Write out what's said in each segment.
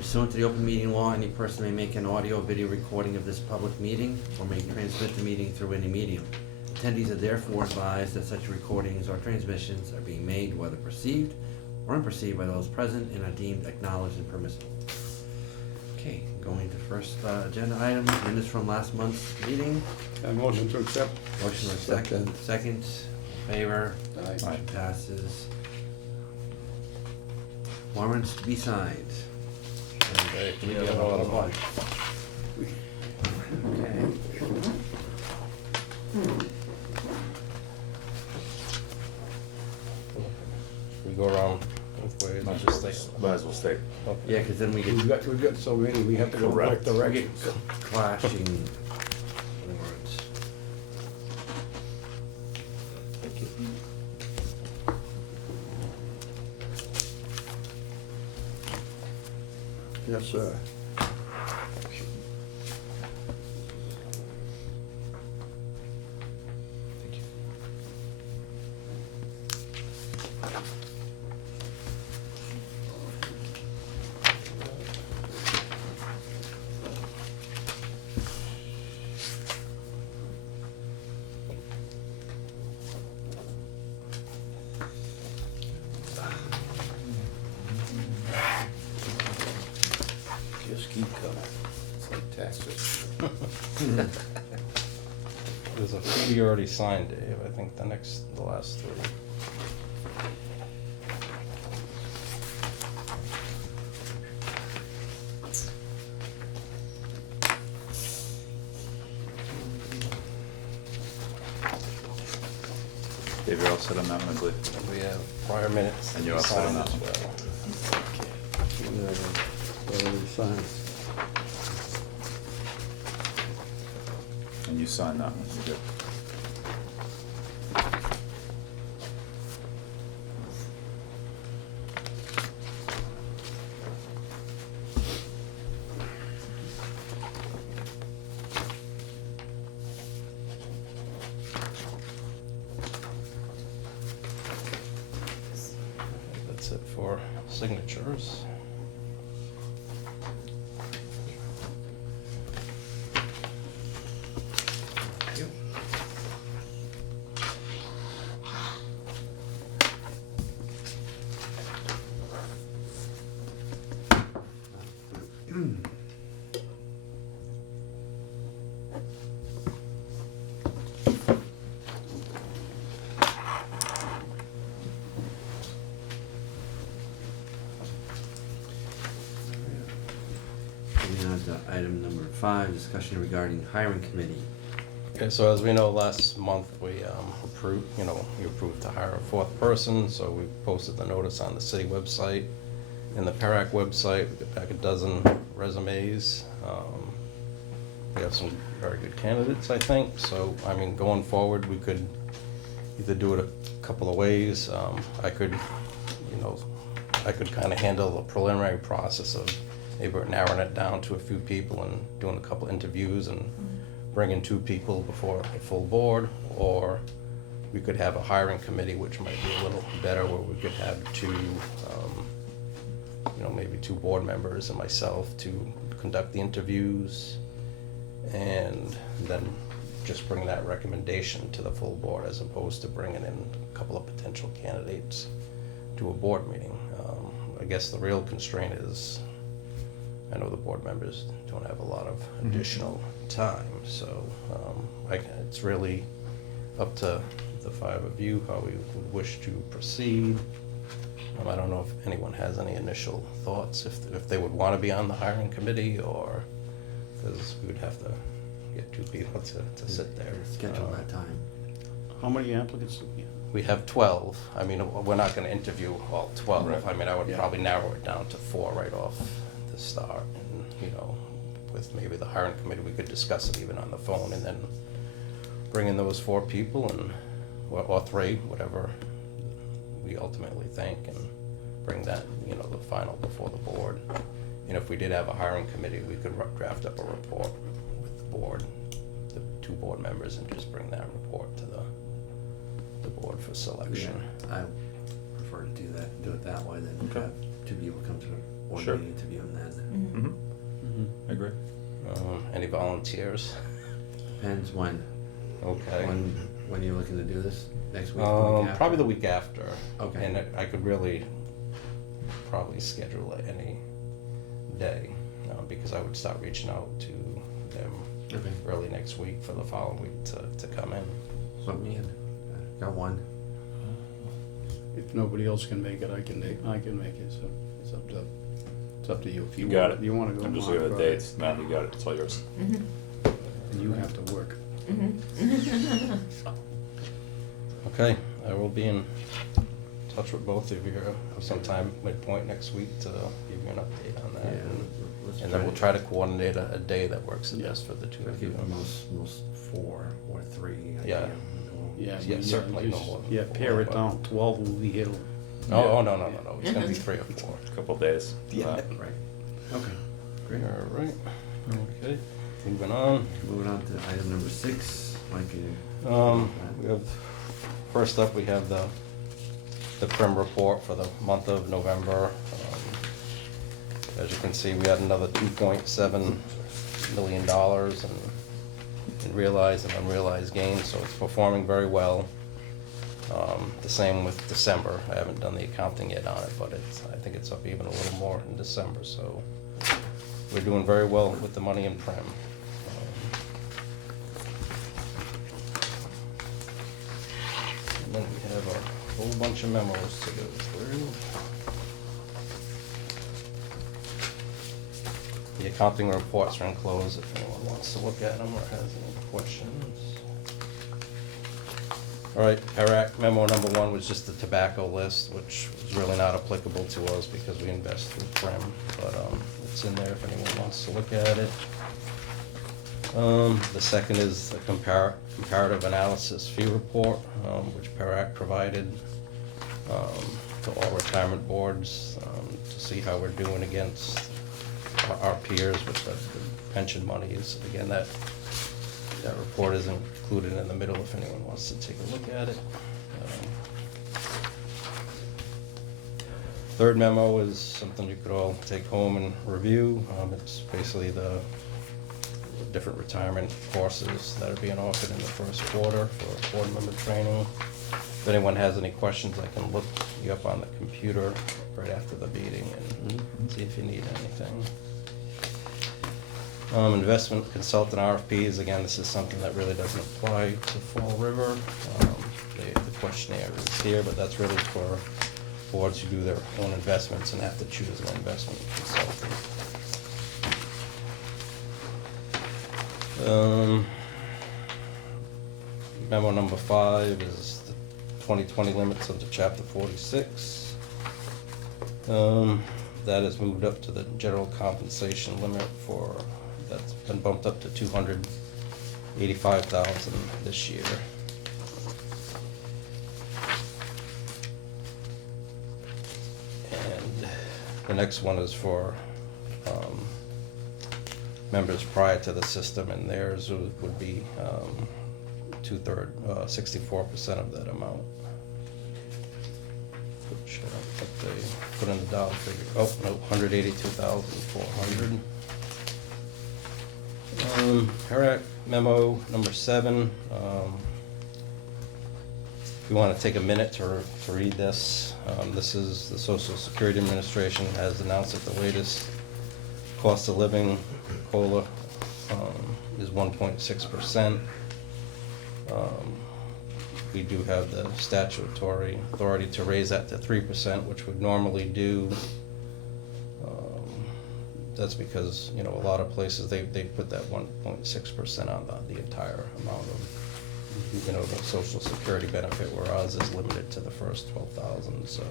Pursuant to the open meeting law, any person may make an audio or video recording of this public meeting or may transmit the meeting through any medium. Attendees are therefore advised that such recordings or transmissions are being made, whether perceived or unperceived, by those present and are deemed acknowledged and permissible. Okay, going to first agenda item, minutes from last month's meeting. Motion to accept. Motion for second. Second, favor. Aye. Motion passes. Warrants to be signed. Okay, We got a lot of money. Okay. We go around both ways. Might Just as stay. well stay. Okay. Yeah, because then we get We've got so many, we have to go Correct. both we get directions. clashing warrants. Thank you. Yes, sir. Thank you. Just keep coming. It's like taxes. There's a few you already signed, Dave. I think the last three. Dave, you're all set on that one, I believe. And we have prior minutes. And you're all set on signed that as one. well. Already signed. And you sign that one, you're good. That's it for signatures. Moving on to item number 5, discussion regarding hiring committee. Okay, so as we know, last month we approved, you approved to hire a fourth person, so we posted the notice on the city website and the PARAC website. We got back a dozen resumes. We have some very good candidates, I think, so, I mean, going forward, we could either do it a couple of ways. I could kind of handle the preliminary process of maybe narrowing it down to a few people and doing a couple interviews and bringing 2 people before a full board, or we could have a hiring committee, which might be a little better, where we could have 2, maybe 2 board members and myself to conduct the interviews, and then just bring that recommendation to the full board, as opposed to bringing in a couple of potential candidates to a board meeting. I guess the real constraint is, I know the board members don't have a lot of additional time, so it's really up to the 5 of you how we would wish to proceed. I don't know if anyone has any initial thoughts, if they would want to be on the hiring committee, or because we would have to get 2 people to sit there. Schedule that time. How many applicants do we have? We have 12. I mean, we're not going to interview all 12. Right. I mean, I would Yeah. probably narrow it down to 4 right off the start. And, with maybe the hiring committee, we could discuss it even on the phone, and then bring in those 4 people, and or 3, whatever we ultimately think, and bring that, the final before the board. And if we did have a hiring committee, we could draft up a report with the board, the 2 board members, and just bring that report to the board for selection. Yeah, I prefer to do it that way than Okay. have 2 people come to one Sure. meeting interview and then Mm-hmm. I agree. Any volunteers? Depends when. Okay. When you're looking to do this? Next week? The week after? Probably the week after. Okay. And I could really probably schedule it any day, because I would start reaching out to them Okay. early next week for the following week to come in. Put me in. Got one. If nobody else can make it, I can make it, so it's up to you. If You got it. You wanna go I'm just on looking at the Friday, dates. No, you got it. It's all yours. and you have to work. Okay, I will be in touch with both of you sometime midpoint next week to give you an update on that. Yeah, let's And then we'll try to coordinate a day that works the Yeah. best for the two Try to of you. keep it most 4 or 3. Yeah. Yeah, Yeah, we, certainly no just- more than Yeah, 4, pare it but- down, 12 will be here. Oh, no, it's gonna be 3 or 4. Couple days. Yeah. Right. Okay. Great. All right, okay, moving on. Moving on to item number 6. Mike, We have, first up, we have the Prim report for the month of November. As you can see, we had another $2.7 million in realized and unrealized gains, so it's performing very well. The same with December. I haven't done the accounting yet on it, but I think it's up even a little more in December, so we're doing very well with the money in Prim. And then we have a whole bunch of memos to go through. The accounting reports are enclosed if anyone wants to look at them or has any questions. All right, PERAC memo number 1 was just the tobacco list, which was really not applicable to us because we invest through Prim, but it's in there if anyone wants to look at it. The second is the comparative analysis fee report, which PERAC provided to all retirement boards to see how we're doing against our peers with the pension monies. Again, that report is included in the middle if anyone wants to take a look at it. Third memo is something you could all take home and review. It's basically the different retirement courses that are being offered in the first quarter for board member training. If anyone has any questions, I can look you up on the computer right after the meeting and see if you need anything. Investment consultant RFPs, again, this is something that really doesn't apply to Fall River. The questionnaire is here, but that's really for boards who do their own investments and have to choose an investment consultant. Memo number 5 is the 2020 limits under Chapter 46. That has moved up to the general compensation limit for, that's been bumped up to $285,000 this year. And the next one is for members prior to the system, and theirs would be 64% of that amount. Which I don't think they put in the dollar figure. Oh, no, 182,400. PERAC memo number 7. If you want to take a minute to read this, this is the Social Security Administration has announced that the latest cost of living COLA is 1.6%. We do have the statutory authority to raise that to 3%, which we'd normally do. That's because, you know, a lot of places they put that 1.6% on the entire amount of, you know, the Social Security benefit, where ours is limited to the first 12,000. So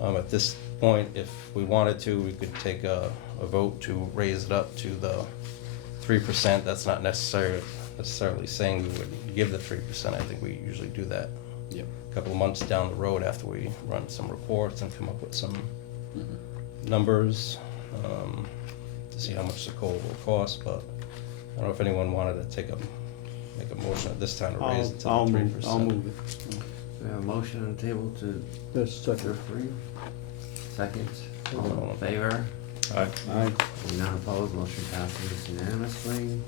at this point, if we wanted to, we could take a vote to raise it up to the 3%. That's not necessarily saying we would give the 3%. I think we usually do that a couple of months down the road after we run some reports and come up with some numbers to see how much the COLA will cost. But I don't know if anyone wanted to make a motion at this time to raise it to the 3%. I'll move it. we have a motion on the table to That's second. approve. Second. All in All in favor? Aye. Aye. Any none opposed, motion passes unanimously.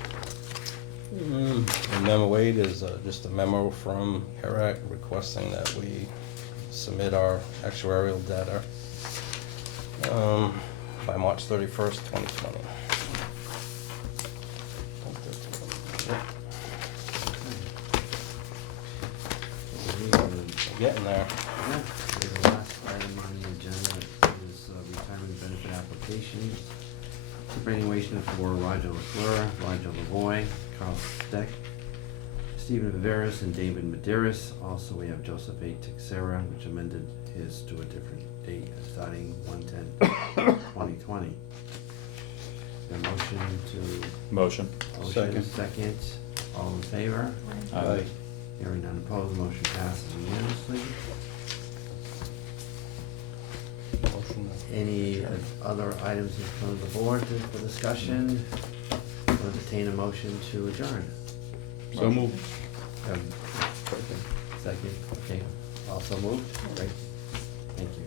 The memo weight is just a memo from ERAC requesting that we submit our actuarial data by March 31st, 2020. We're getting there. Yeah, the last item on the agenda is retirement benefit applications. Superannuation for Roger LaFleur, Roger Lavoy, Carl Steck, Stephen Viveris, and David Maderis. Also, we have Joseph A. Texera, which amended his to a different date, starting 1/10/2020. The motion to, Motion. motion second, all in favor? Aye. Hearing none opposed, motion passes unanimously. Motion. Any other items in front of the board for discussion? I'll entertain a motion to adjourn. So moved. Second, okay, also moved, great, thank you.